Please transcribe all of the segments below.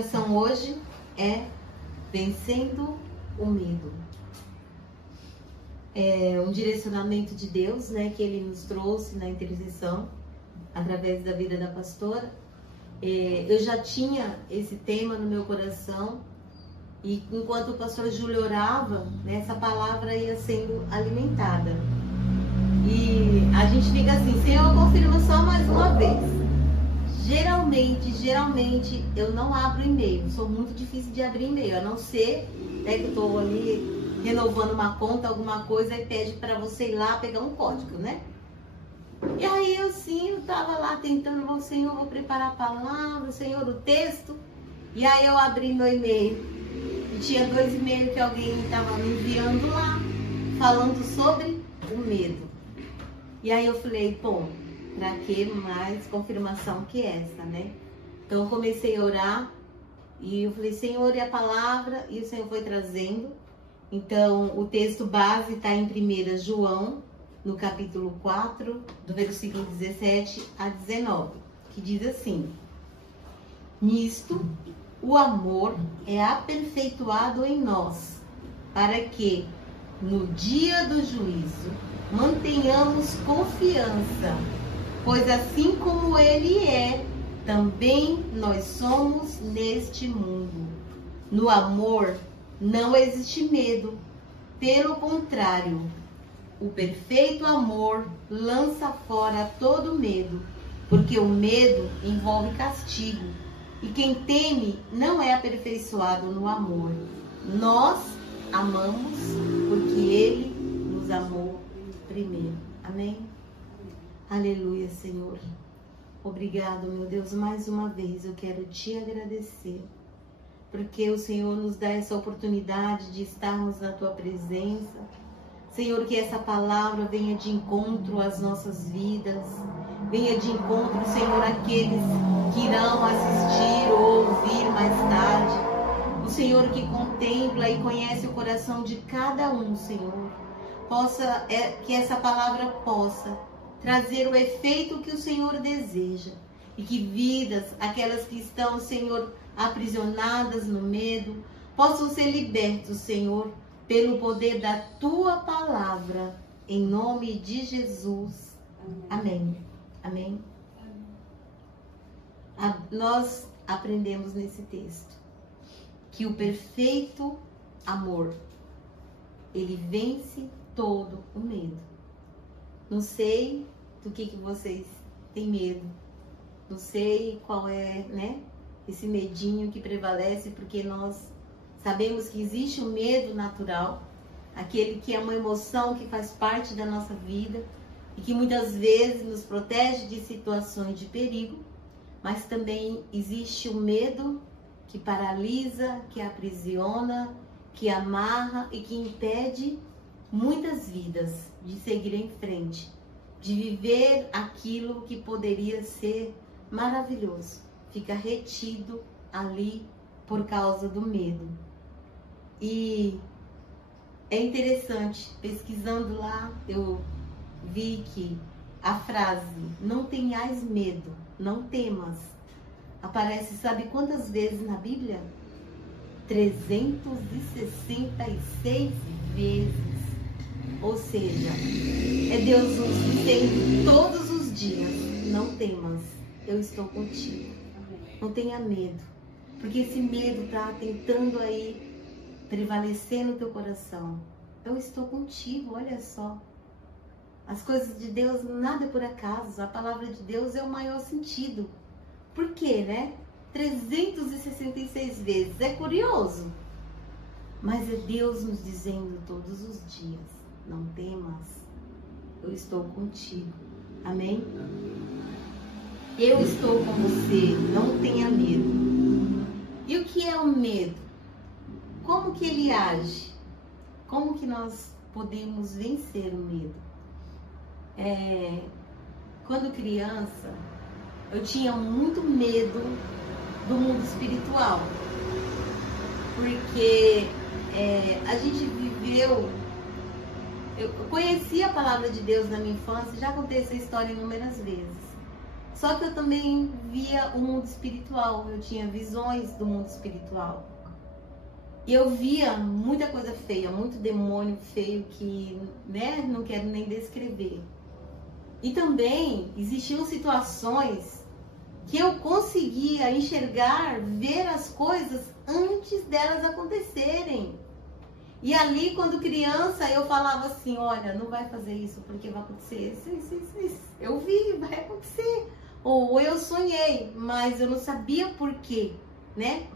oração hoje é vencendo o medo. É um direcionamento de Deus, né, que Ele nos trouxe na intercessão, através da vida da pastora. Eu já tinha esse tema no meu coração, e enquanto o pastor Júlio orava, né, essa palavra ia sendo alimentada. E a gente fica assim, Senhor, confirma só mais uma vez. Geralmente eu não abro e-mail, sou muito difícil de abrir e-mail, a não ser, né, que eu estou ali renovando uma conta, alguma coisa, e pede para você ir lá pegar um código, né? E aí eu tava lá tentando, Senhor, vou preparar a palavra, Senhor, o texto. E aí eu abri meu e-mail e tinha 2 e-mails que alguém estava me enviando lá, falando sobre o medo. E aí eu falei, pô, pra que mais confirmação que essa, né? Então eu comecei a orar e eu falei, Senhor, e a palavra? E o Senhor foi trazendo. Então o texto base está em 1 João, no capítulo 4, do versículo 17 a 19, que diz assim: nisto o amor é aperfeiçoado em nós, para que no dia do juízo mantenhamos confiança, pois assim como Ele é, também nós somos neste mundo. No amor não existe medo, pelo contrário, o perfeito amor lança fora todo medo, porque o medo envolve castigo, e quem teme não é aperfeiçoado no amor. Nós amamos porque Ele nos amou primeiro. Amém? Aleluia, Senhor. Obrigado, meu Deus, mais uma vez eu quero te agradecer, porque o Senhor nos dá essa oportunidade de estarmos na Tua presença. Senhor, que essa palavra venha de encontro às nossas vidas, venha de encontro, Senhor, àqueles que irão assistir ou ouvir mais tarde. O Senhor que contempla e conhece o coração de cada um, Senhor, que essa palavra possa trazer o efeito que o Senhor deseja, e que vidas, aquelas que estão, Senhor, aprisionadas no medo, possam ser libertos, Senhor, pelo poder da Tua palavra, em nome de Jesus. Amém. Amém. Nós aprendemos nesse texto que o perfeito amor, ele vence todo o medo. Não sei do que vocês têm medo, não sei qual é, né, esse medinho que prevalece, porque nós sabemos que existe o medo natural, aquele que é uma emoção que faz parte da nossa vida e que muitas vezes nos protege de situações de perigo, mas também existe o medo que paralisa, que aprisiona, que amarra e que impede muitas vidas de seguir em frente, de viver aquilo que poderia ser maravilhoso. Fica retido ali por causa do medo. E é interessante, pesquisando lá, eu vi que a frase "não tenhais medo, não temas" aparece, sabe quantas vezes na Bíblia? 366 vezes. Ou seja, é Deus nos dizendo todos os dias: não temas, eu estou contigo. Não tenha medo, porque esse medo está tentando aí prevalecer no teu coração. Eu estou contigo, olha só. As coisas de Deus, nada é por acaso. A palavra de Deus é o maior sentido. Por quê, né? 366 vezes. É curioso. Mas é Deus nos dizendo todos os dias: não temas, eu estou contigo. Amém? Eu estou com você, não tenha medo. E o que é o medo? Como que ele age? Como que nós podemos vencer o medo? Quando criança, eu tinha muito medo do mundo espiritual, porque a gente viveu, eu conheci a palavra de Deus na minha infância, já contei essa história inúmeras vezes, Só que eu também via o mundo espiritual, eu tinha visões do mundo espiritual. E eu via muita coisa feia, muito demônio feio que, né, não quero nem descrever. E também existiam situações que eu conseguia enxergar, ver as coisas antes delas acontecerem. E ali, quando criança, eu falava assim, olha, não vai fazer isso, porque vai acontecer isso. Eu vi, vai acontecer. Ou eu sonhei, mas eu não sabia por quê, né?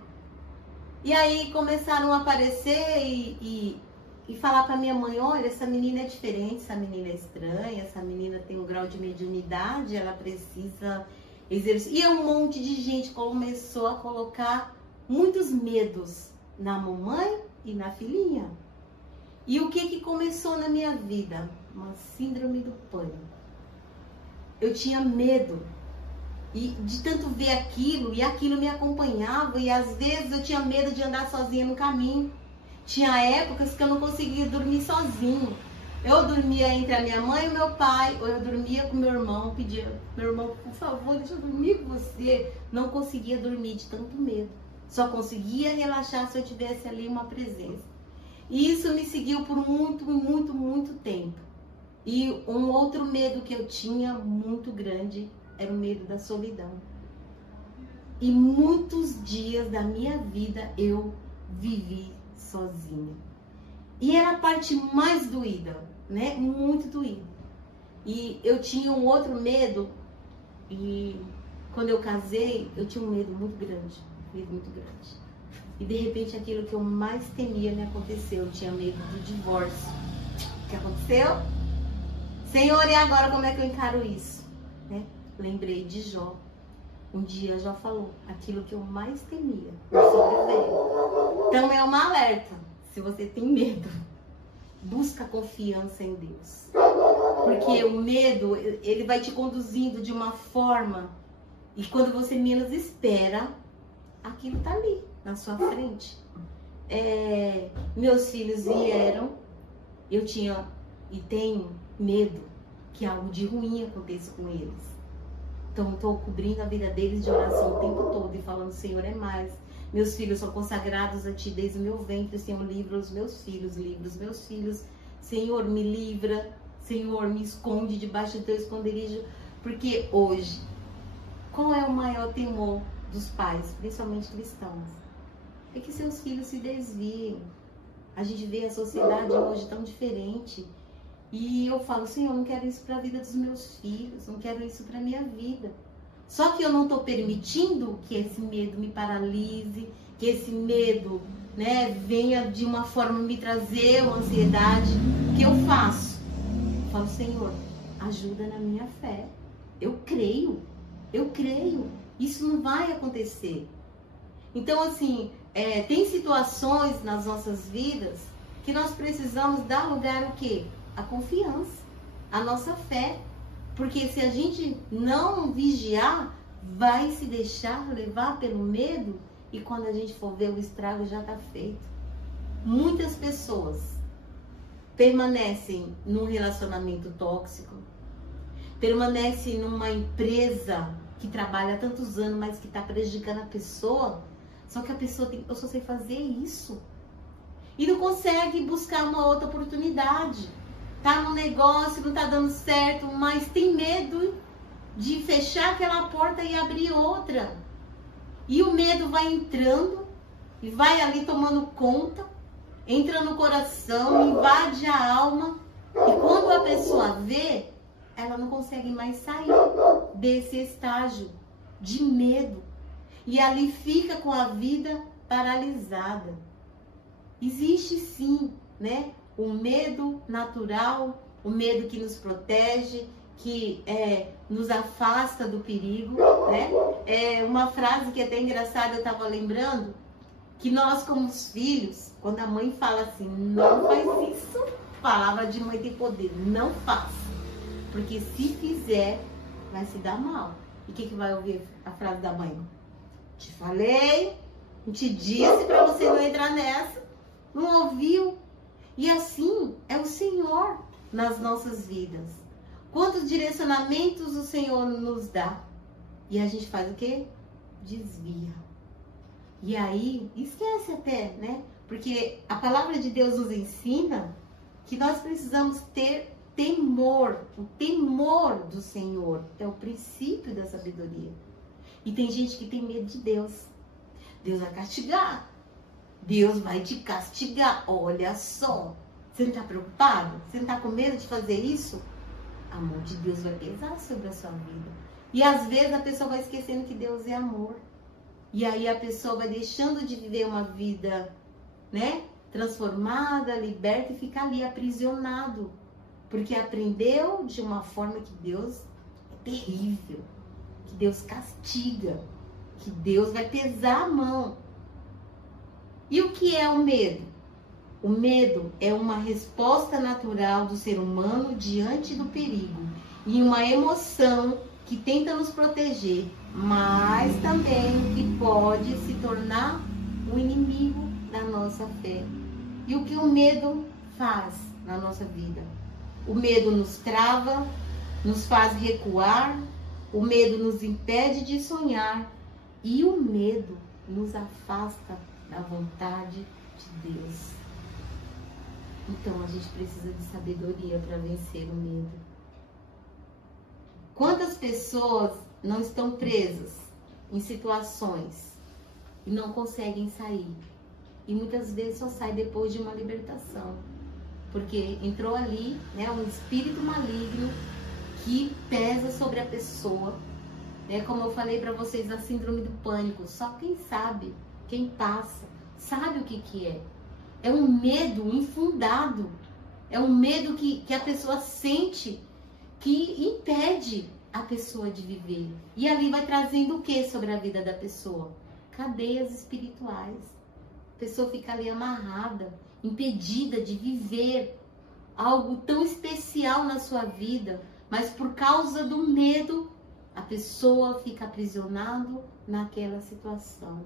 E aí começaram a aparecer e falar pra minha mãe, olha, essa menina é diferente, essa menina é estranha, essa menina tem um grau de mediunidade, ela precisa exercer. E um monte de gente começou a colocar muitos medos na mamãe e na filhinha. E o que começou na minha vida? Uma síndrome do pânico. Eu tinha medo. E de tanto ver aquilo, e aquilo me acompanhava, e às vezes eu tinha medo de andar sozinha no caminho. Tinha épocas que eu não conseguia dormir sozinho. Eu dormia entre a minha mãe e o meu pai, ou eu dormia com meu irmão, pedia, meu irmão, por favor, deixa eu dormir com você. Não conseguia dormir de tanto medo. Só conseguia relaxar se eu tivesse ali uma presença. E isso me seguiu por muito tempo. E um outro medo que eu tinha, muito grande, era o medo da solidão. E muitos dias da minha vida eu vivi sozinha. E era a parte mais doída, né? Muito doída. E eu tinha um outro medo, e quando eu casei, eu tinha um medo muito grande. E de repente aquilo que eu mais temia me aconteceu. Eu tinha medo do divórcio. O que aconteceu? Senhor, e agora como é que eu encaro isso? Né? Lembrei de Jó. Um dia Jó falou, aquilo que eu mais temia sobreveio. Então é uma alerta. Se você tem medo, busca confiança em Deus. Porque o medo, ele vai te conduzindo de uma forma, e quando você menos espera, aquilo tá ali, na sua frente. Meus filhos vieram, eu tinha e tenho medo que algo de ruim aconteça com eles. Então, estou cobrindo a vida deles de oração o tempo todo e falando, Senhor, é mais. Meus filhos são consagrados a Ti desde o meu ventre. Senhor, livra os meus filhos, livra os meus filhos. Senhor, me livra. Senhor, me esconde debaixo do Teu esconderijo. Porque hoje, qual é o maior temor dos pais, principalmente cristãos? É que seus filhos se desviem. A gente vê a sociedade hoje tão diferente. E eu falo, Senhor, eu não quero isso para a vida dos meus filhos, não quero isso para a minha vida. Só que eu não estou permitindo que esse medo me paralise, que esse medo, né, venha de uma forma me trazer uma ansiedade. O que eu faço? Eu falo, Senhor, ajuda na minha fé. Eu creio. Isso não vai acontecer. Então, assim, tem situações nas nossas vidas que nós precisamos dar lugar o quê? A confiança, a nossa fé. Porque se a gente não vigiar, vai se deixar levar pelo medo, e quando a gente for ver, o estrago já está feito. Muitas pessoas permanecem num relacionamento tóxico, permanecem numa empresa que trabalha há tantos anos, mas que está prejudicando a pessoa. Só que a pessoa tem, eu só sei fazer isso. E não consegue buscar uma outra oportunidade. Tá no negócio, não tá dando certo, mas tem medo de fechar aquela porta e abrir outra. E o medo vai entrando e vai ali tomando conta, entra no coração, invade a alma. E quando a pessoa vê, ela não consegue mais sair desse estágio de medo. E ali fica com a vida paralisada. Existe sim, né? O medo natural, o medo que nos protege, que nos afasta do perigo, né? Uma frase que é até engraçada, eu estava lembrando, que nós como filhos, quando a mãe fala assim, não faz isso, palavra de mãe tem poder, não faça, porque se fizer, vai se dar mal. E o que vai ouvir a frase da mãe? Te falei, te disse para você não entrar nessa, não ouviu? E assim é o Senhor nas nossas vidas. Quantos direcionamentos o Senhor nos dá? E a gente faz o quê? Desvia. E aí, esquece até, né? Porque a palavra de Deus nos ensina que nós precisamos ter temor. O temor do Senhor é o princípio da sabedoria. E tem gente que tem medo de Deus. Deus vai castigar. Deus vai te castigar. Olha só. Você não está preocupado? Você não está com medo de fazer isso? A mão de Deus vai pesar sobre a sua vida. E às vezes a pessoa vai esquecendo que Deus é amor. E aí a pessoa vai deixando de viver uma vida, né, transformada, liberta e fica ali aprisionado. Porque aprendeu de uma forma que Deus é terrível. Que Deus castiga. Que Deus vai pesar a mão. E o que é o medo? O medo é uma resposta natural do ser humano diante do perigo. E uma emoção que tenta nos proteger, mas também que pode se tornar um inimigo da nossa fé. E o que o medo faz na nossa vida? O medo nos trava, nos faz recuar, o medo nos impede de sonhar e o medo nos afasta da vontade de Deus. Então a gente precisa de sabedoria para vencer o medo. Quantas pessoas não estão presas em situações e não conseguem sair? E muitas vezes só sai depois de uma libertação. Porque entrou ali, né, um espírito maligno que pesa sobre a pessoa. Né, como eu falei para vocês, a síndrome do pânico. Só quem sabe, quem passa, sabe o que é. É um medo infundado. É um medo que a pessoa sente que impede a pessoa de viver. E ali vai trazendo o que sobre a vida da pessoa? Cadeias espirituais. A pessoa fica ali amarrada, impedida de viver algo tão especial na sua vida, mas por causa do medo, a pessoa fica aprisionada naquela situação.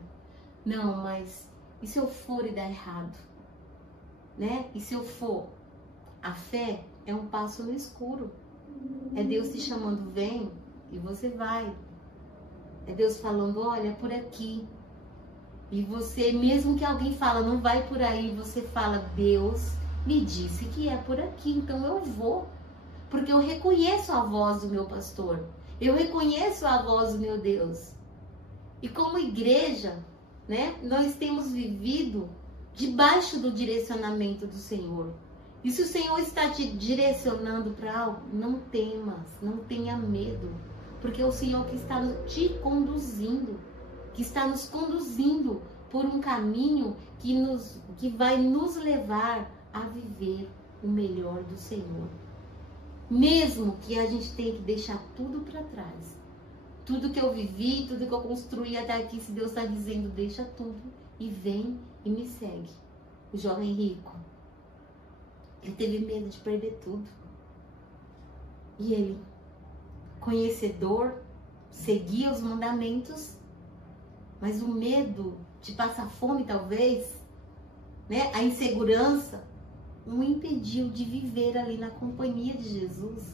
Não, mas e se eu for e dar errado? Né? E se eu for? A fé é um passo no escuro. É Deus te chamando, vem, e você vai. É Deus falando, olha, por aqui. E você, mesmo que alguém fala, não vai por aí, você fala, Deus me disse que é por aqui, então eu vou. Porque eu reconheço a voz do meu pastor. Eu reconheço a voz do meu Deus. E como igreja, né, nós temos vivido debaixo do direcionamento do Senhor. E se o Senhor está te direcionando para algo, não temas, não tenha medo. Porque é o Senhor que está te conduzindo, que está nos conduzindo por um caminho que vai nos levar a viver o melhor do Senhor. Mesmo que a gente tenha que deixar tudo para trás. Tudo que eu vivi, tudo que eu construí até aqui, se Deus está dizendo, deixa tudo e vem e me segue. O jovem rico, ele teve medo de perder tudo. E ele, conhecedor, seguia os mandamentos, mas o medo de passar fome talvez, né, a insegurança, o impediu de viver ali na companhia de Jesus.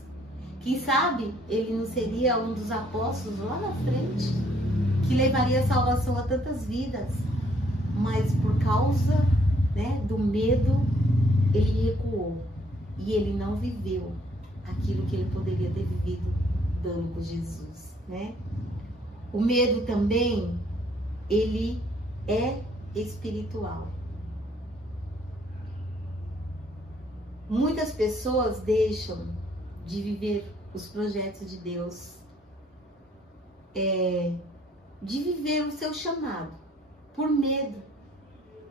Quem sabe ele não seria um dos apóstolos lá na frente, que levaria a salvação a tantas vidas, mas por causa, né, do medo, ele recuou e ele não viveu aquilo que ele poderia ter vivido dando com Jesus, né? O medo também, ele é espiritual. Muitas pessoas deixam de viver os projetos de Deus, de viver o seu chamado, por medo,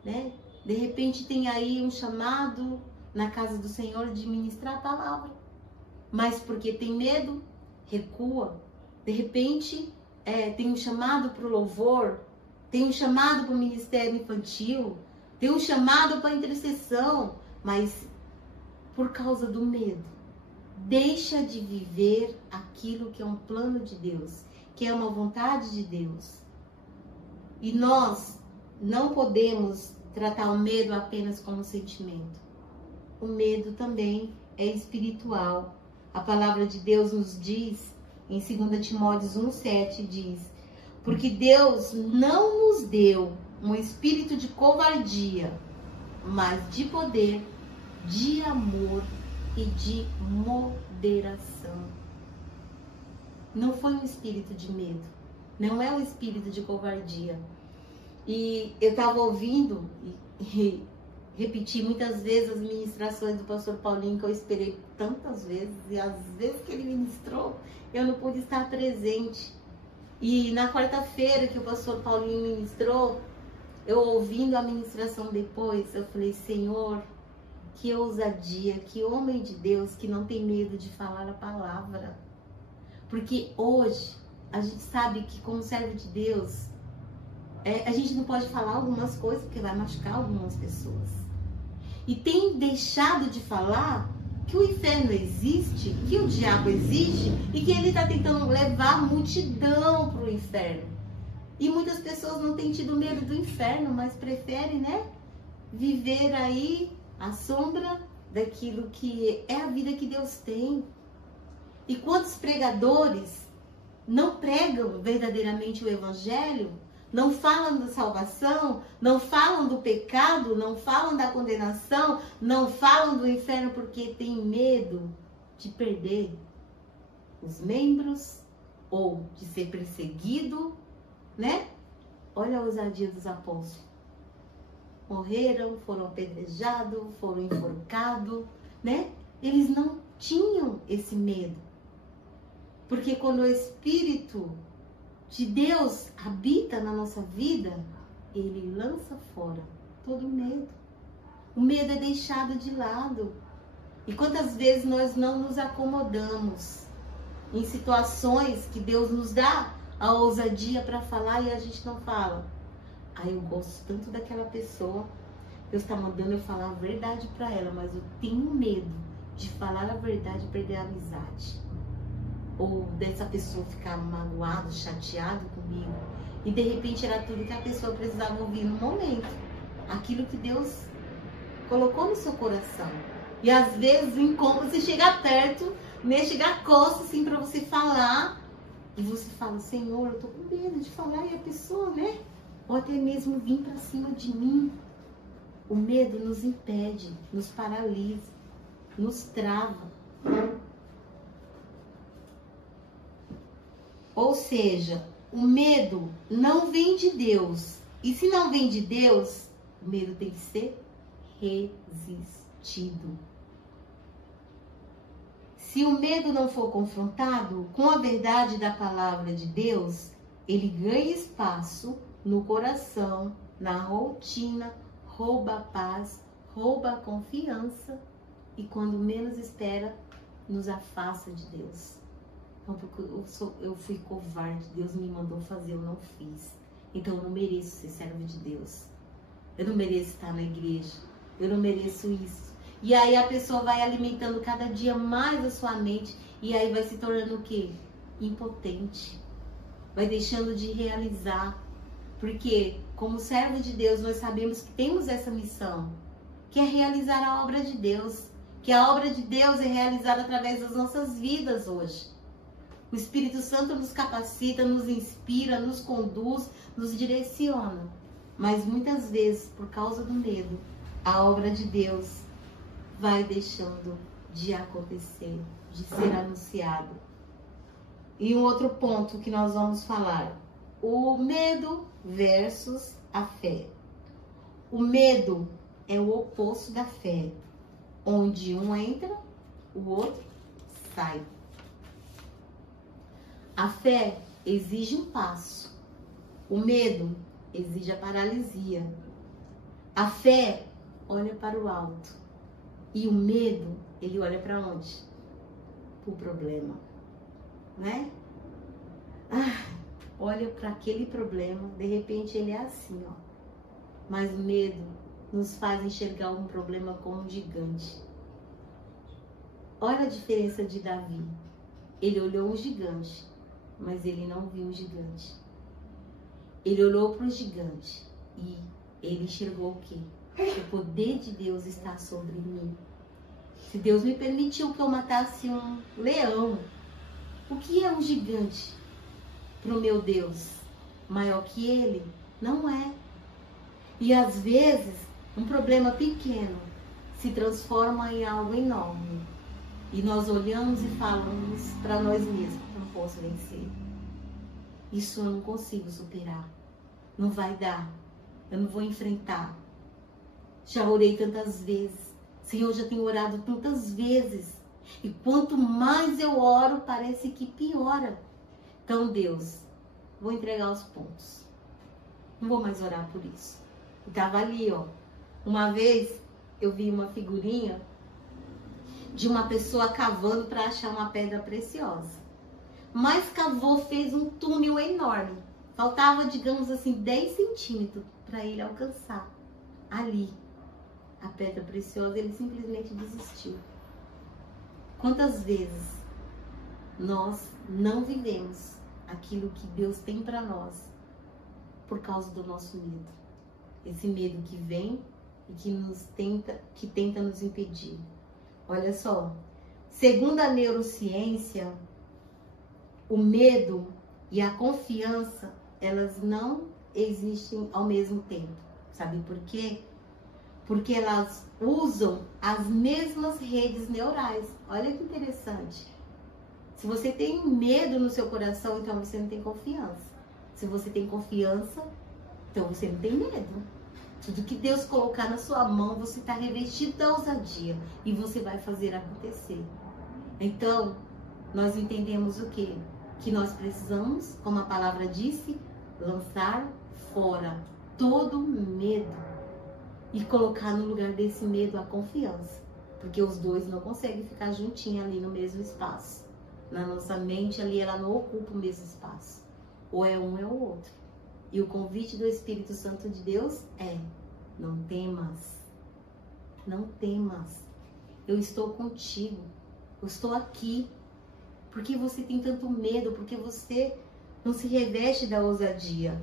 né? De repente tem aí um chamado na casa do Senhor de ministrar a palavra, mas porque tem medo, recua. De repente tem um chamado para o louvor, tem um chamado para o ministério infantil, tem um chamado para a intercessão, mas por causa do medo, deixa de viver aquilo que é um plano de Deus, que é uma vontade de Deus. E nós não podemos tratar o medo apenas como sentimento. O medo também é espiritual. A palavra de Deus nos diz Em 2 Timóteo 1,7 diz: porque Deus não nos deu um espírito de covardia, mas de poder, de amor e de moderação. Não foi um espírito de medo, não é um espírito de covardia. E eu estava ouvindo e repeti muitas vezes as ministrações do pastor Paulinho, que eu esperei tantas vezes, e às vezes que ele ministrou, eu não pude estar presente. E na quarta-feira que o pastor Paulinho ministrou, eu ouvindo a ministração depois, eu falei: Senhor, que ousadia, que homem de Deus que não tem medo de falar a palavra. Porque hoje a gente sabe que como servo de Deus, a gente não pode falar algumas coisas porque vai machucar algumas pessoas. E tem deixado de falar que o inferno existe, que o diabo existe e que ele está tentando levar a multidão para o inferno. E muitas pessoas não têm tido medo do inferno, mas preferem, né, viver aí à sombra daquilo que é a vida que Deus tem. E quantos pregadores não pregam verdadeiramente o evangelho, não falam da salvação, não falam do pecado, não falam da condenação, não falam do inferno porque tem medo de perder os membros ou de ser perseguido, né? Olha a ousadia dos apóstolos. Morreram, foram apedrejados, foram enforcados, né? Eles não tinham esse medo. Porque quando o Espírito de Deus habita na nossa vida, ele lança fora todo medo. O medo é deixado de lado. E quantas vezes nós não nos acomodamos em situações que Deus nos dá a ousadia para falar e a gente não fala. Eu gosto tanto daquela pessoa, Deus está mandando eu falar a verdade para ela, mas eu tenho medo de falar a verdade e perder a amizade. Ou dessa pessoa ficar magoado, chateado comigo. E de repente era tudo que a pessoa precisava ouvir no momento. Aquilo que Deus colocou no seu coração. E às vezes, em como você chega perto, né, chega a costa assim para você falar. E você fala: Senhor, eu tô com medo de falar. E a pessoa, né? Ou até mesmo vir para cima de mim. O medo nos impede, nos paralisa, nos trava. Ou seja, o medo não vem de Deus. E se não vem de Deus, o medo tem que ser resistido. Se o medo não for confrontado com a verdade da palavra de Deus, ele ganha espaço no coração, na rotina, rouba a paz, rouba a confiança e quando menos espera, nos afasta de Deus. Não, porque eu fui covarde, Deus me mandou fazer, eu não fiz. Então eu não mereço ser servo de Deus. Eu não mereço estar na igreja. Eu não mereço isso. E aí a pessoa vai alimentando cada dia mais a sua mente e aí vai se tornando o quê? Impotente. Vai deixando de realizar. Porque como servo de Deus nós sabemos que temos essa missão, que é realizar a obra de Deus. Que a obra de Deus é realizada através das nossas vidas hoje. O Espírito Santo nos capacita, nos inspira, nos conduz, nos direciona. Mas muitas vezes, por causa do medo, a obra de Deus vai deixando de acontecer, de ser anunciado. E um outro ponto que nós vamos falar: o medo versus a fé. O medo é o oposto da fé, onde um entra, o outro sai. A fé exige um passo. O medo exige a paralisia. A fé olha para o alto. E o medo, ele olha para onde? Para o problema. Né? Olha para aquele problema. De repente ele é assim, ó. Mas o medo nos faz enxergar um problema como um gigante. Olha a diferença de Davi. Ele olhou um gigante, mas ele não viu o gigante. Ele olhou para o gigante e ele enxergou o quê? O poder de Deus está sobre mim. Se Deus me permitiu que eu matasse um leão, O que é um gigante para o meu Deus? Maior que ele? Não é. E às vezes, um problema pequeno se transforma em algo enorme. E nós olhamos e falamos para nós mesmos: não posso vencer. Isso eu não consigo superar. Não vai dar. Eu não vou enfrentar. Já orei tantas vezes. Senhor, já tenho orado tantas vezes. E quanto mais eu oro, parece que piora. Então, Deus, vou entregar os pontos. Não vou mais orar por isso. E estava ali, ó. Uma vez eu vi uma figurinha de uma pessoa cavando para achar uma pedra preciosa. Mas cavou, fez um túnel enorme. Faltava, digamos assim, 10 centímetros para ele alcançar ali a pedra preciosa. Ele simplesmente desistiu. Quantas vezes nós não vivemos aquilo que Deus tem para nós por causa do nosso medo? Esse medo que vem e que tenta nos impedir. Olha só, segundo a neurociência, o medo e a confiança, elas não existem ao mesmo tempo. Sabe por quê? Porque elas usam as mesmas redes neurais. Olha que interessante. Se você tem medo no seu coração, então você não tem confiança. Se você tem confiança, então você não tem medo. Tudo que Deus colocar na sua mão, você está revestido da ousadia. E você vai fazer acontecer. Então, nós entendemos o quê? Que nós precisamos, como a palavra disse, lançar fora todo medo. E colocar no lugar desse medo a confiança. Porque os dois não conseguem ficar juntinhos ali no mesmo espaço. Na nossa mente ali, ela não ocupa o mesmo espaço. Ou é um, é o outro. E o convite do Espírito Santo de Deus é: não temas. Não temas. Eu estou contigo. Eu estou aqui. Por que você tem tanto medo? Porque você não se reveste da ousadia.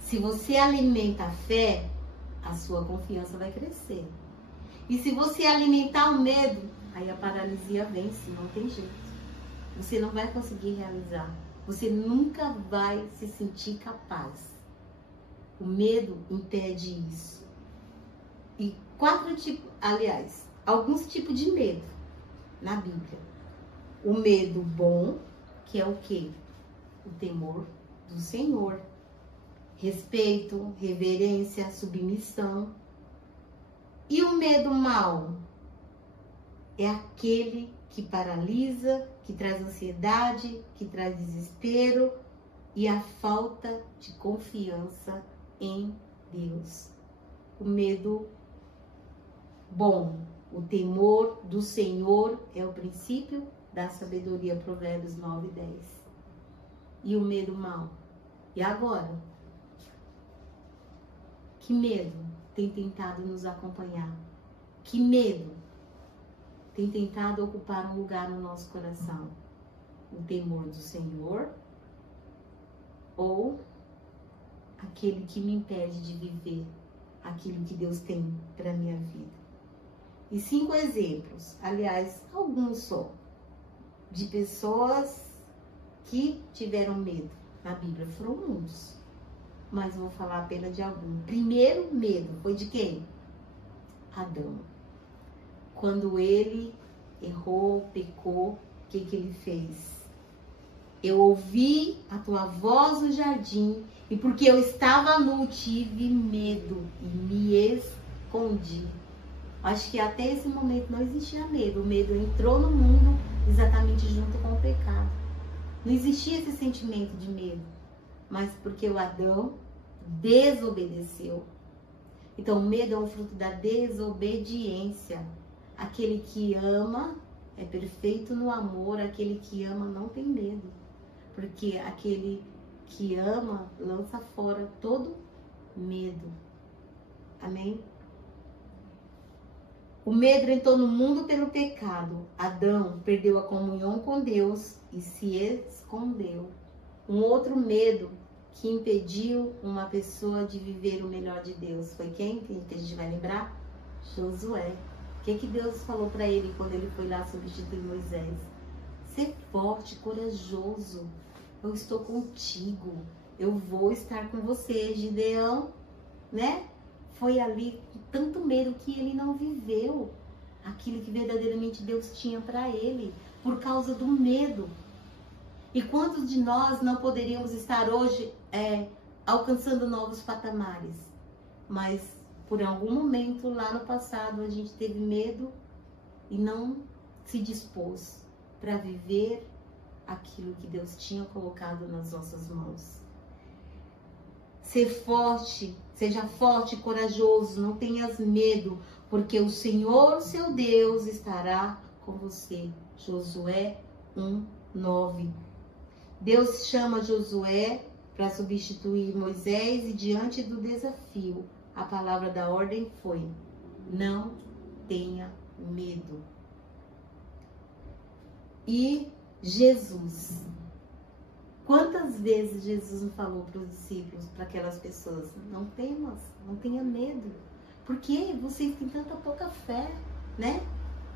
Se você alimenta a fé, a sua confiança vai crescer. E se você alimentar o medo, aí a paralisia vence, não tem jeito. Você não vai conseguir realizar. Você nunca vai se sentir capaz. O medo impede isso. E alguns tipos de medo na Bíblia. O medo bom, que é o quê? O temor do Senhor. Respeito, reverência, submissão. E o medo mau é aquele que paralisa, que traz ansiedade, que traz desespero e a falta de confiança em Deus. O medo bom, o temor do Senhor é o princípio da sabedoria, Provérbios 9:10. E o medo mau? E agora? Que medo tem tentado nos acompanhar? Que medo tem tentado ocupar um lugar no nosso coração? O temor do Senhor ou aquele que me impede de viver aquilo que Deus tem para minha vida? E 5 exemplos, aliás, alguns só, de pessoas que tiveram medo na Bíblia. Foram muitos, mas vou falar apenas de algum. Primeiro medo foi de quem? Adão. Quando ele errou, pecou, o que ele fez? Eu ouvi a tua voz no jardim e porque eu estava nu, tive medo e me escondi. Acho que até esse momento não existia medo. O medo entrou no mundo exatamente junto com o pecado. Não existia esse sentimento de medo, mas porque o Adão desobedeceu. Então, o medo é um fruto da desobediência. Aquele que ama é perfeito no amor, aquele que ama não tem medo. Porque aquele que ama lança fora todo medo. Amém? O medo entrou no mundo pelo pecado. Adão perdeu a comunhão com Deus e se escondeu. Um outro medo que impediu uma pessoa de viver o melhor de Deus foi quem? Que a gente vai lembrar? Josué. O que Deus falou para ele quando ele foi lá substituir Moisés? Ser forte, corajoso. Eu estou contigo. Eu vou estar com você. Gideão, né? Foi ali com tanto medo que ele não viveu aquilo que verdadeiramente Deus tinha para ele, por causa do medo. E quantos de nós não poderíamos estar hoje alcançando novos patamares? Mas por algum momento lá no passado a gente teve medo e não se dispôs para viver aquilo que Deus tinha colocado nas nossas mãos. Ser forte, seja forte e corajoso, não tenhas medo, porque o Senhor, seu Deus, estará com você. Josué 1:9. Deus chama Josué para substituir Moisés e diante do desafio, a palavra da ordem foi: não tenha medo. E Jesus, quantas vezes Jesus não falou para os discípulos, para aquelas pessoas: não temas, não tenha medo, porque vocês têm tanta pouca fé, né?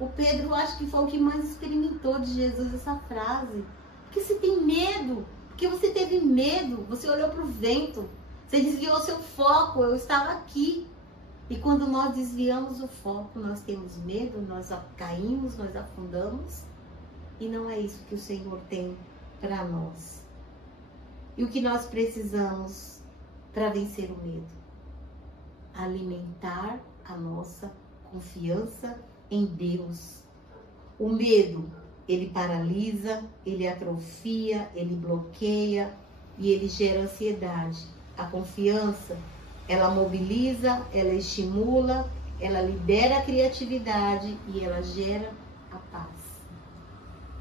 O Pedro, acho que foi o que mais experimentou de Jesus essa frase. Porque você tem medo, porque você teve medo, você olhou para o vento, você desviou seu foco, eu estava aqui. E quando nós desviamos o foco, nós temos medo, nós caímos, nós afundamos. E não é isso que o Senhor tem para nós. E o que nós precisamos para vencer o medo? Alimentar a nossa confiança em Deus. O medo, ele paralisa, ele atrofia, ele bloqueia e ele gera ansiedade. A confiança, ela mobiliza, ela estimula, ela libera a criatividade e ela gera a paz.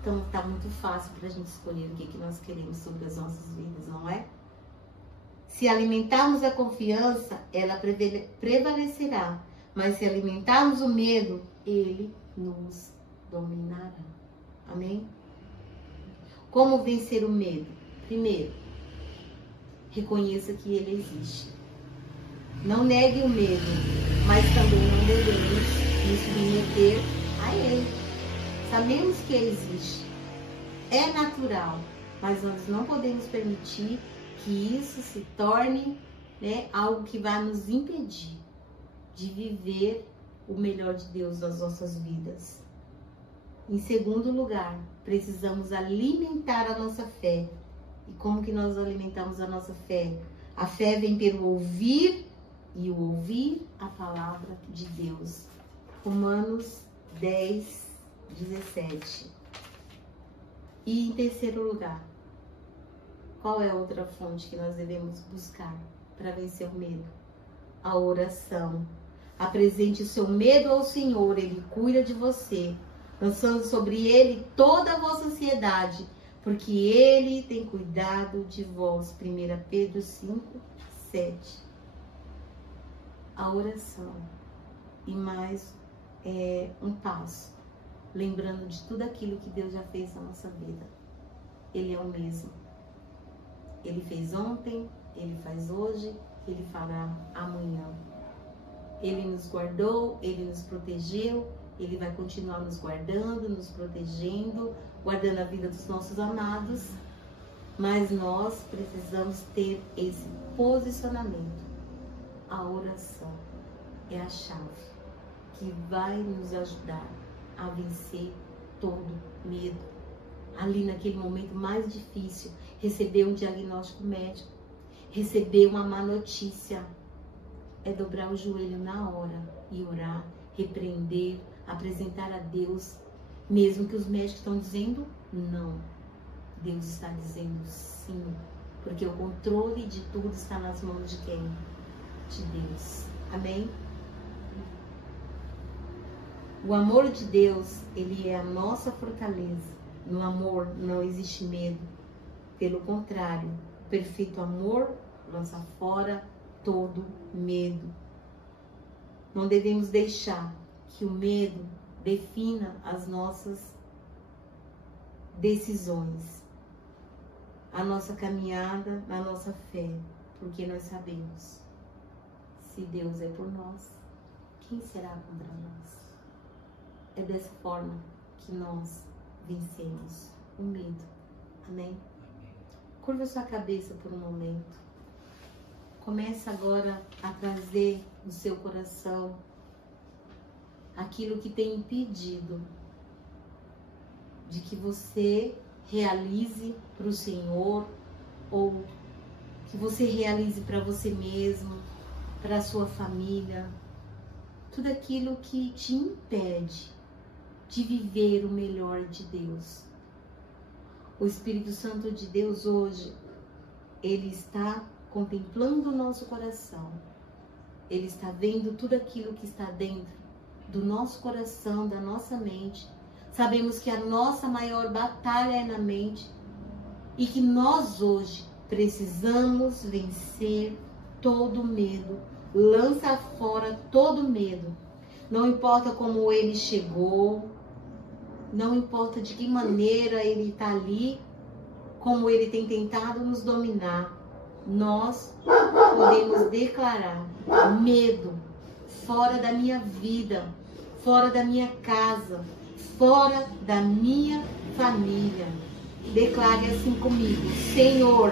Então tá muito fácil para a gente escolher o que nós queremos sobre as nossas vidas, não é? Se alimentarmos a confiança, ela prevalecerá. Mas se alimentarmos o medo, ele nos dominará. Amém? Como vencer o medo? Primeiro, reconheça que ele existe. Não negue o medo, mas também não devemos nos submeter a ele. Sabemos que ele existe. É natural, mas nós não podemos permitir que isso se torne, né, algo que vai nos impedir de viver o melhor de Deus nas nossas vidas. Em segundo lugar, precisamos alimentar a nossa fé. E como que nós alimentamos a nossa fé? A fé vem pelo ouvir e o ouvir a palavra de Deus. Romanos 10:17. E em terceiro lugar, qual é a outra fonte que nós devemos buscar para vencer o medo? A oração. Apresente o seu medo ao Senhor, Ele cuida de você, lançando sobre Ele toda a vossa ansiedade, porque Ele tem cuidado de vós. 1 Pedro 5:7. A oração. E mais um passo, lembrando de tudo aquilo que Deus já fez na nossa vida. Ele é o mesmo. Ele fez ontem, Ele faz hoje, Ele fará amanhã. Ele nos guardou, Ele nos protegeu, Ele vai continuar nos guardando, nos protegendo, guardando a vida dos nossos amados. Mas nós precisamos ter esse posicionamento. A oração é a chave que vai nos ajudar a vencer todo medo. Ali naquele momento mais difícil, receber um diagnóstico médico, receber uma má notícia, é dobrar o joelho na hora e orar, repreender, apresentar a Deus, mesmo que os médicos estão dizendo não. Deus está dizendo sim, porque o controle de tudo está nas mãos de quem? De Deus. Amém? O amor de Deus, ele é a nossa fortaleza. No amor não existe medo. Pelo contrário, o perfeito amor lança fora todo medo. Não devemos deixar que o medo defina as nossas decisões, a nossa caminhada na nossa fé, porque nós sabemos, se Deus é por nós, quem será contra nós? É dessa forma que nós vencemos. o medo. Amém? Curva sua cabeça por um momento. Começa agora a trazer no seu coração aquilo que tem impedido de que você realize para o Senhor, ou que você realize para você mesmo, para a sua família. Tudo aquilo que te impede de viver o melhor de Deus. O Espírito Santo de Deus hoje, ele está contemplando o nosso coração. Ele está vendo tudo aquilo que está dentro do nosso coração, da nossa mente. Sabemos que a nossa maior batalha é na mente e que nós hoje precisamos vencer todo medo. Lança fora todo medo. Não importa como ele chegou, não importa de que maneira ele está ali, como ele tem tentado nos dominar. Nós podemos declarar: medo, fora da minha vida, fora da minha casa, fora da minha família. Declare assim comigo: Senhor,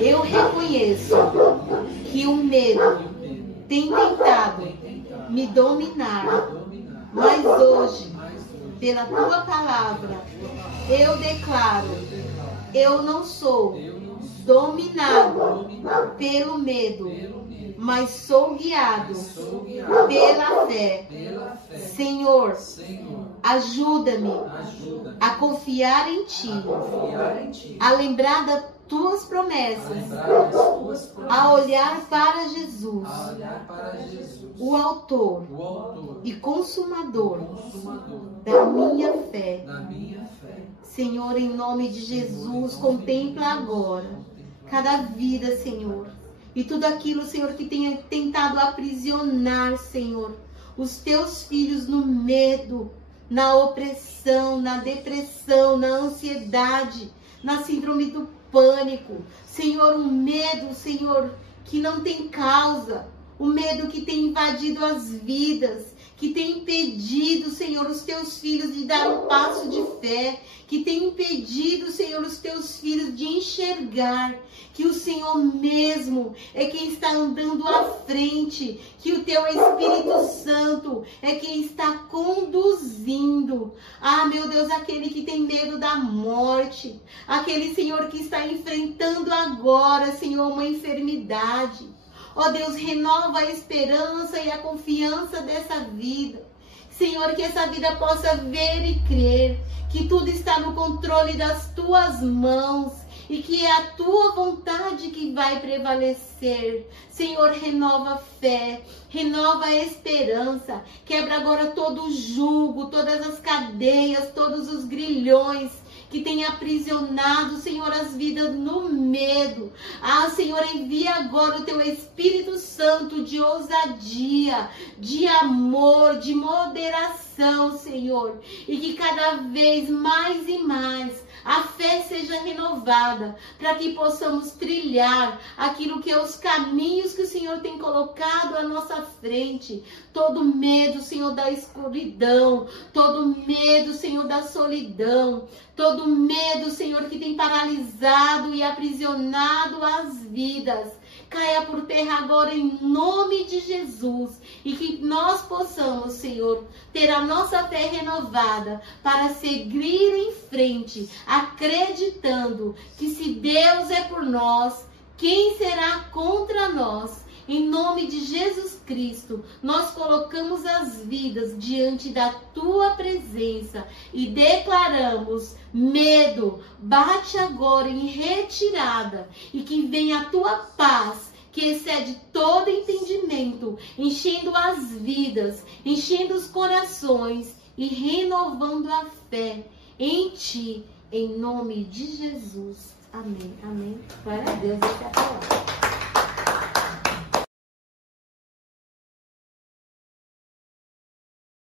eu reconheço que o medo tem tentado me dominar, mas hoje, pela tua palavra, eu declaro: eu não sou dominado pelo medo, mas sou guiado pela fé. Senhor, ajuda-me a confiar em Ti, a lembrar das Tuas promessas, a olhar para Jesus, o autor e consumador da minha fé. Senhor, em nome de Jesus, contempla agora cada vida, Senhor, e tudo aquilo, Senhor, que tenha tentado aprisionar, Senhor, os Teus filhos no medo, na opressão, na depressão, na ansiedade, na síndrome do pânico. Senhor, um medo, Senhor, que não tem causa, o medo que tem invadido as vidas, que tem impedido, Senhor, os Teus filhos de dar um passo de fé, que tem impedido, Senhor, os Teus filhos de enxergar que o Senhor mesmo é quem está andando à frente, que o Teu Espírito Santo é quem está conduzindo. Ah, meu Deus, aquele que tem medo da morte, aquele, Senhor, que está enfrentando agora, Senhor, uma enfermidade. Ó Deus, renova a esperança e a confiança dessa vida. Senhor, que essa vida possa ver e crer que tudo está no controle das Tuas mãos e que é a Tua vontade que vai prevalecer. Senhor, renova a fé, renova a esperança, quebra agora todo o jugo, todas as cadeias, todos os grilhões que tem aprisionado, Senhor, as vidas no medo. Ah, Senhor, envia agora o Teu Espírito Santo de ousadia, de amor, de moderação, Senhor. E que cada vez mais e mais a fé seja renovada, para que possamos trilhar aquilo que é os caminhos que o Senhor tem colocado à nossa frente. Todo medo, Senhor, da escuridão, todo medo, Senhor, da solidão, todo medo, Senhor, que tem paralisado e aprisionado as vidas, caia por terra agora em nome de Jesus, e que nós possamos, Senhor, ter a nossa fé renovada para seguir em frente, acreditando que se Deus é por nós, quem será contra nós? Em nome de Jesus Cristo, nós colocamos as vidas diante da Tua presença e declaramos: medo, bate agora em retirada, e que venha a Tua paz, que excede todo entendimento, enchendo as vidas, enchendo os corações e renovando a fé em Ti, em nome de Jesus. Amém, amém. Glória a Deus, até a próxima.